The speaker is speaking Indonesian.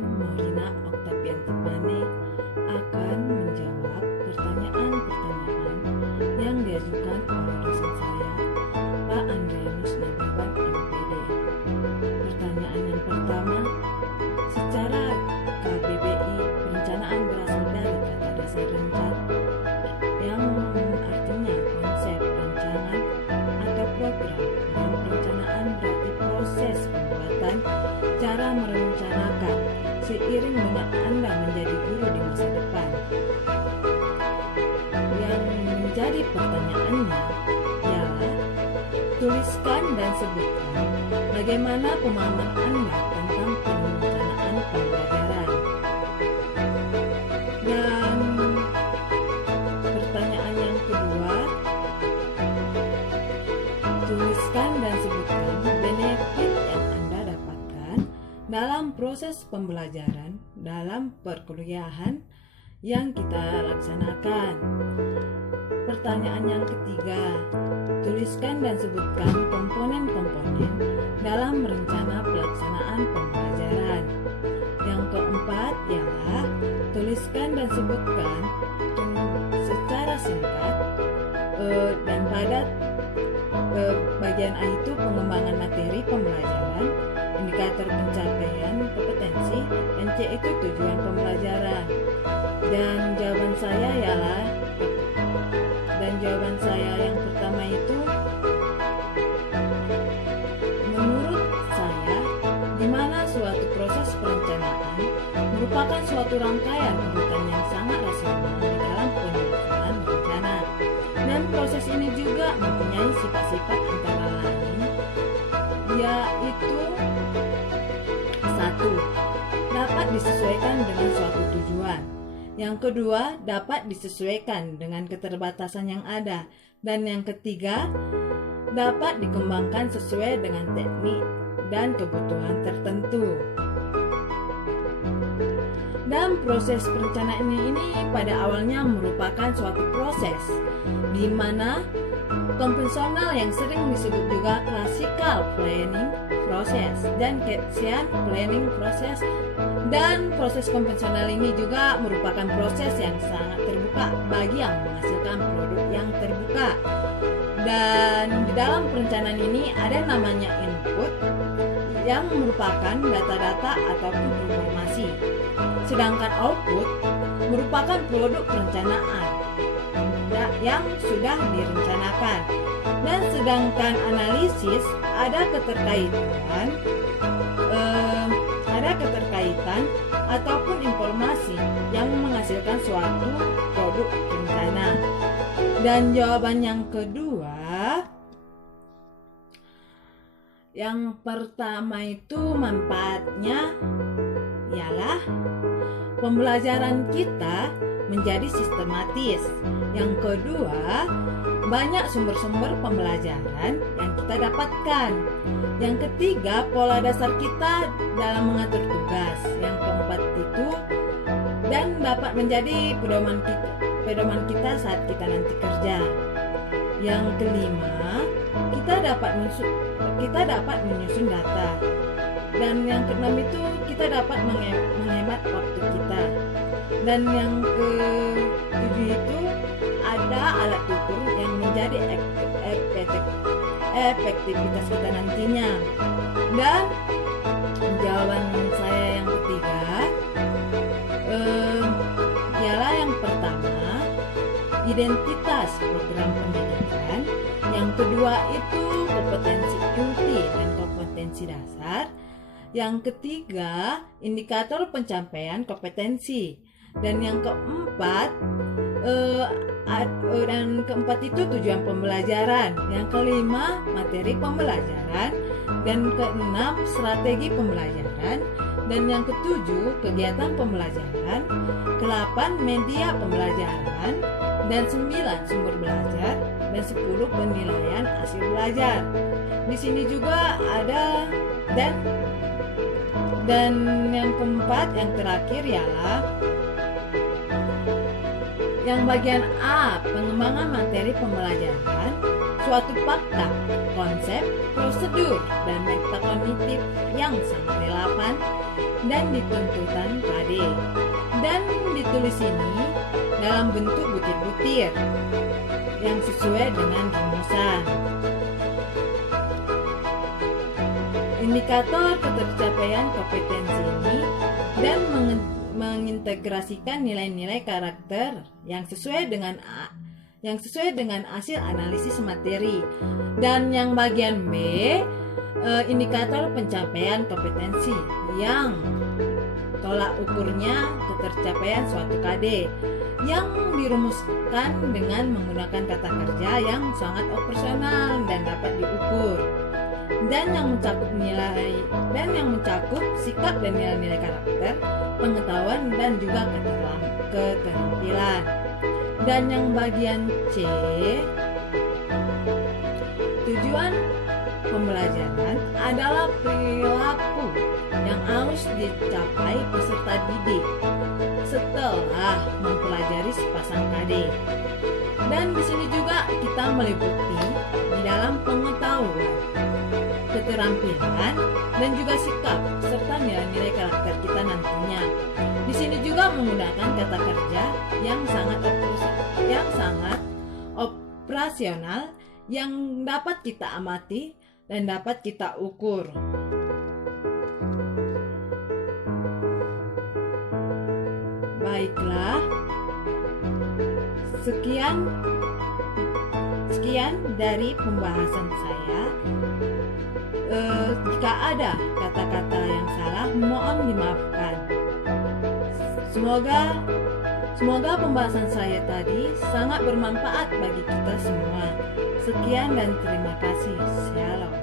Morina Octavian Tepane akan menjawab pertanyaan-pertanyaan yang diajukan oleh dosen saya, Pak Andrianus Nabawan, MPD. Pertanyaan yang pertama, secara KBBI, perencanaan berasal dari kata dasar rencana yang artinya konsep rancangan atau program, dan perencanaan berarti proses pembuatan cara merencanakan seiring dengan Anda menjadi guru di masa depan. Yang menjadi pertanyaannya ialah tuliskan dan sebutkan bagaimana pemahaman Anda tentang perencanaan pembelajaran. Dan pertanyaan yang kedua, tuliskan dan sebutkan benefit yang Anda dapatkan dalam proses pembelajaran dalam perkuliahan yang kita laksanakan. Pertanyaan yang ketiga, tuliskan dan sebutkan komponen-komponen dalam rencana pelaksanaan pembelajaran. Yang keempat ialah tuliskan dan sebutkan secara singkat dan padat bagian A itu pengembangan materi pembelajaran, indikator pencapaian kompetensi, dan C itu tujuan pembelajaran. Dan jawaban saya yang pertama itu, menurut saya, di mana suatu proses perencanaan merupakan suatu rangkaian urutan yang sangat rasional di dalam penyusunan rencana. Dan proses ini juga mempunyai sifat-sifat antara lain, yaitu 1. Dapat disesuaikan dengan suatu tujuan. Yang kedua, dapat disesuaikan dengan keterbatasan yang ada. Dan yang ketiga, dapat dikembangkan sesuai dengan teknik dan kebutuhan tertentu. Dan proses perencanaan ini pada awalnya merupakan suatu proses di mana konvensional yang sering disebut juga classical planning process dan Cartesian planning process. Dan proses konvensional ini juga merupakan proses yang sangat terbuka bagi yang menghasilkan produk yang terbuka. Dan di dalam perencanaan ini ada namanya input yang merupakan data-data ataupun informasi. Sedangkan output merupakan produk perencanaan yang sudah direncanakan. Dan sedangkan analisis ada keterkaitan ataupun informasi yang menghasilkan suatu produk rencana. Dan jawaban yang kedua, yang pertama itu manfaatnya ialah pembelajaran kita menjadi sistematis. Yang kedua, banyak sumber-sumber pembelajaran yang kita dapatkan. Yang ketiga, pola dasar kita dalam mengatur tugas. Yang keempat itu, dan dapat menjadi pedoman kita saat kita nanti kerja. Yang kelima, kita dapat menyusun data. Dan yang keenam itu, kita dapat menghemat waktu kita. Dan yang ketujuh itu, ada alat ukur yang menjadi efektivitas kita nantinya. Dan jawaban saya yang ketiga ialah yang pertama, identitas program pendidikan. Yang kedua itu kompetensi inti dan kompetensi dasar. Yang ketiga, indikator pencapaian kompetensi. Dan yang keempat itu tujuan pembelajaran. Yang kelima, materi pembelajaran. Dan keenam, strategi pembelajaran. Dan yang ketujuh, kegiatan pembelajaran. Ke-8, media pembelajaran. Dan 9, sumber belajar. Dan 10, penilaian hasil belajar. Di sini juga ada dan yang keempat, yang terakhir ialah yang bagian A, pengembangan materi pembelajaran, suatu fakta, konsep, prosedur, dan metakognitif yang sangat relevan dan dituntutan KD. Dan ditulis ini dalam bentuk butir-butir yang sesuai dengan rumusan. Indikator ketercapaian kompetensi ini dan mengintegrasikan nilai-nilai karakter yang sesuai dengan hasil analisis materi. Dan yang bagian B, indikator pencapaian kompetensi yang tolak ukurnya ketercapaian suatu KD yang dirumuskan dengan menggunakan kata kerja yang sangat operasional dan dapat diukur, dan yang mencakup sikap dan nilai-nilai karakter, pengetahuan dan juga keterampilan. Dan yang bagian C, tujuan pembelajaran adalah perilaku yang harus dicapai peserta didik setelah mempelajari sepasang KD. Dan di sini juga kita meliputi di dalam pengetahuan, keterampilan, dan juga sikap serta nilai-nilai karakter kita nantinya. Di sini juga menggunakan kata kerja yang sangat operasional yang dapat kita amati dan dapat kita ukur. Baiklah, sekian dari pembahasan saya. Jika ada kata-kata yang salah, mohon dimaafkan. Semoga pembahasan saya tadi sangat bermanfaat bagi kita semua. Sekian dan terima kasih. Shalom.